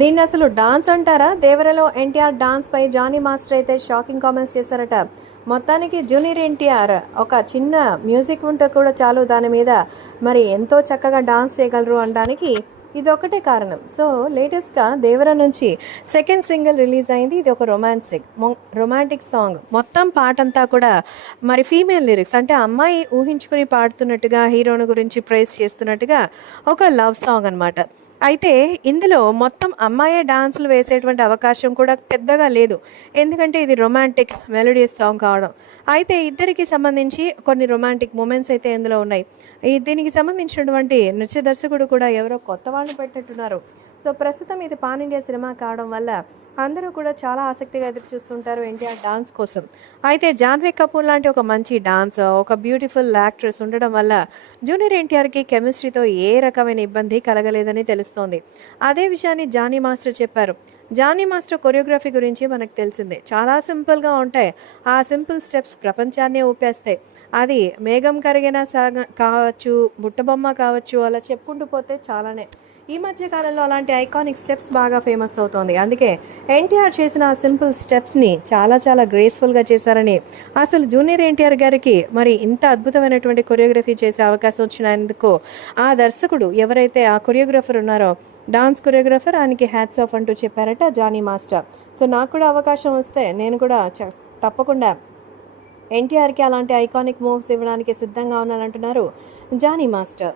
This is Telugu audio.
దీన్ని అసలు డాన్స్ అంటారా? దేవరలో ఎన్టీఆర్ డాన్స్ పై జానీ మాస్టర్ అయితే షాకింగ్ కామెంట్స్ చేశారట. మొత్తానికి జూనియర్ ఎన్టీఆర్ ఒక చిన్న మ్యూజిక్ ఉంటే కూడా చాలు దాని మీద మరి ఎంతో చక్కగా డాన్స్ చేయగలరు అనడానికి ఇది ఒకటే కారణం. సో లేటెస్ట్గా దేవర నుంచి సెకండ్ సింగిల్ రిలీజ్ అయింది. ఇది ఒక రొమాన్సిక్ రొమాంటిక్ సాంగ్. మొత్తం పాట అంతా కూడా మరి ఫీమేల్ లిరిక్స్. అంటే అమ్మాయి ఊహించుకుని పాడుతున్నట్టుగా హీరోని గురించి ప్రైజ్ చేస్తున్నట్టుగా ఒక లవ్ సాంగ్ అనమాట అయితే ఇందులో మొత్తం అమ్మాయే డాన్సులు వేసేటువంటి అవకాశం కూడా పెద్దగా లేదు. ఎందుకంటే ఇది రొమాంటిక్ మెలోడియస్ సాంగ్ కావడం. అయితే ఇద్దరికి సంబంధించి కొన్ని రొమాంటిక్ మూమెంట్స్ అయితే ఇందులో ఉన్నాయి. ఈ దీనికి సంబంధించినటువంటి నృత్య దర్శకుడు కూడా ఎవరో కొత్త వాళ్ళని పెట్టినట్టున్నారు. సో ప్రస్తుతం ఇది పాన్ ఇండియా సినిమా కావడం వల్ల అందరూ కూడా చాలా ఆసక్తిగా ఎదురు చూస్తుంటారు ఎన్టీఆర్ డాన్స్ కోసం. అయితే జాన్వీ కపూర్ లాంటి ఒక మంచి డాన్స్ ఒక బ్యూటిఫుల్ యాక్ట్రెస్ ఉండడం వల్ల జూనియర్ ఎన్టీఆర్కి కెమిస్ట్రీతో ఏ రకమైన ఇబ్బంది కలగలేదని తెలుస్తోంది. అదే విషయాన్ని జానీ మాస్టర్ చెప్పారు. జానీ మాస్టర్ కొరియోగ్రఫీ గురించి మనకు తెలిసిందే. చాలా సింపుల్గా ఉంటాయి. ఆ సింపుల్ స్టెప్స్ ప్రపంచాన్నే ఊపేస్తాయి. అది మేఘం కరిగిన సాగ కావచ్చు బుట్టబొమ్మ కావచ్చు అలా చెప్పుకుంటూ పోతే చాలానే. ఈ మధ్య కాలంలో అలాంటి ఐకానిక్ స్టెప్స్ బాగా ఫేమస్ అవుతోంది. అందుకే ఎన్టీఆర్ చేసిన ఆ సింపుల్ స్టెప్స్ని చాలా చాలా గ్రేస్ఫుల్గా చేశారని అసలు జూనియర్ ఎన్టీఆర్ గారికి మరి ఇంత అద్భుతమైనటువంటి కొరియోగ్రఫీ చేసే అవకాశం వచ్చినందుకు ఆ దర్శకుడు ఎవరైతే ఆ కొరియోగ్రఫర్ ఉన్నారో డాన్స్ కొరియోగ్రాఫర్ ఆయనకి హ్యాట్స్ ఆఫ్ అంటూ చెప్పారట జానీ మాస్టర్. సో నాకు కూడా అవకాశం వస్తే నేను కూడా చ- తప్పకుండా ఎన్టీఆర్కి అలాంటి ఐకానిక్ మూవ్స్ ఇవ్వడానికి సిద్ధంగా ఉన్నానంటున్నారు జానీ మాస్టర్.